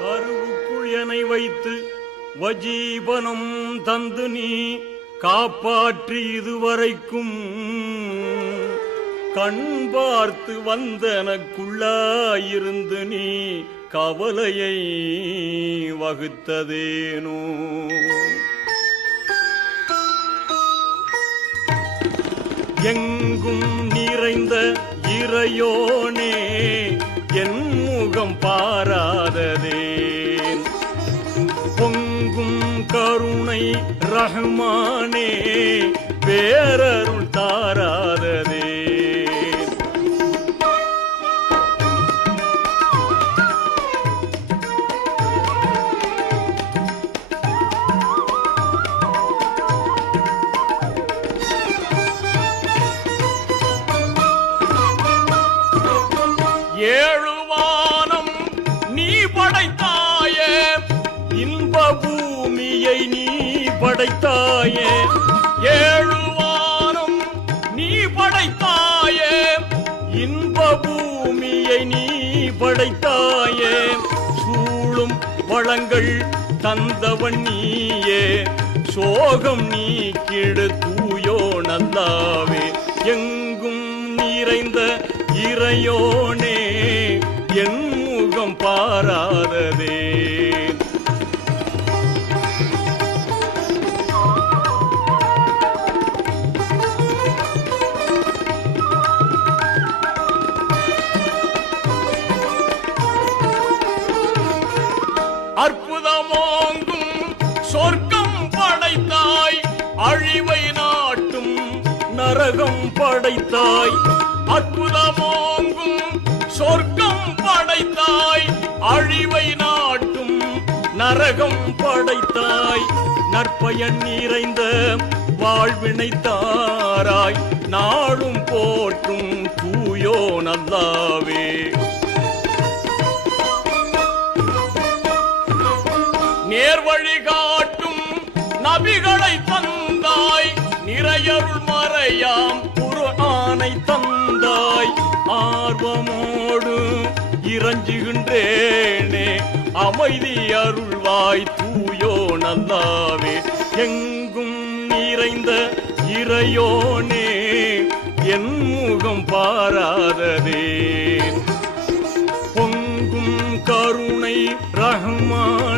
கருவுக்குள் என்னை வைத்து வஜீவனம் தந்து நீ காப்பாற்றி இதுவரைக்கும் கண் பார்த்து வந்தனக்குள்ளாயிருந்து நீ கவலையை வகுத்ததேனோ. எங்கும் நிறைந்த இறையோனே என் முகம் பாராததேன். பொங்கும் கருணை ரஹ்மானே பேரருள் தாராததே. ஏழுவானம் நீ படைத்தாயே, இன்ப பூமியை நீ படைத்தாயே. ஏழுவானம் நீ படைத்தாயே, இன்ப பூமியை நீ படைத்தாயே. சூழும் வளங்கள் தந்தவன் நீயே, சோகம் நீக்கிடு தூயோ நல்லாவே. எங்கும் நிறைந்த இறையோனே என் முகம் பாராததே. அற்புதமோங்கும் சொர்க்கம் படைத்தாய், அழிவை நாட்டும் நரகம் படைத்தாய். அற்புதமோங்கும் சொர்க்கம் படைத்தாய், அழிவை நாட்டும் நரகம் படைத்தாய். நற்பயன் நிறைந்த வாழ்வினை தாராய், நாளும் போற்றும் தூயோ நல்லாவே. நேர்வழி காட்டும் நபிகளை தந்தாய், நிறையருள் மறையாம் குர்ஆனை தந்தாய். ஆர்வமோடு இறஞ்சுகின்றேனே, அமைதி அருள்வாய் தூயோ நல்லாவே. எங்கும் நிறைந்த இறையோனே என் முகம் பாராததே. பொங்கும் கருணை ரஹ்மான்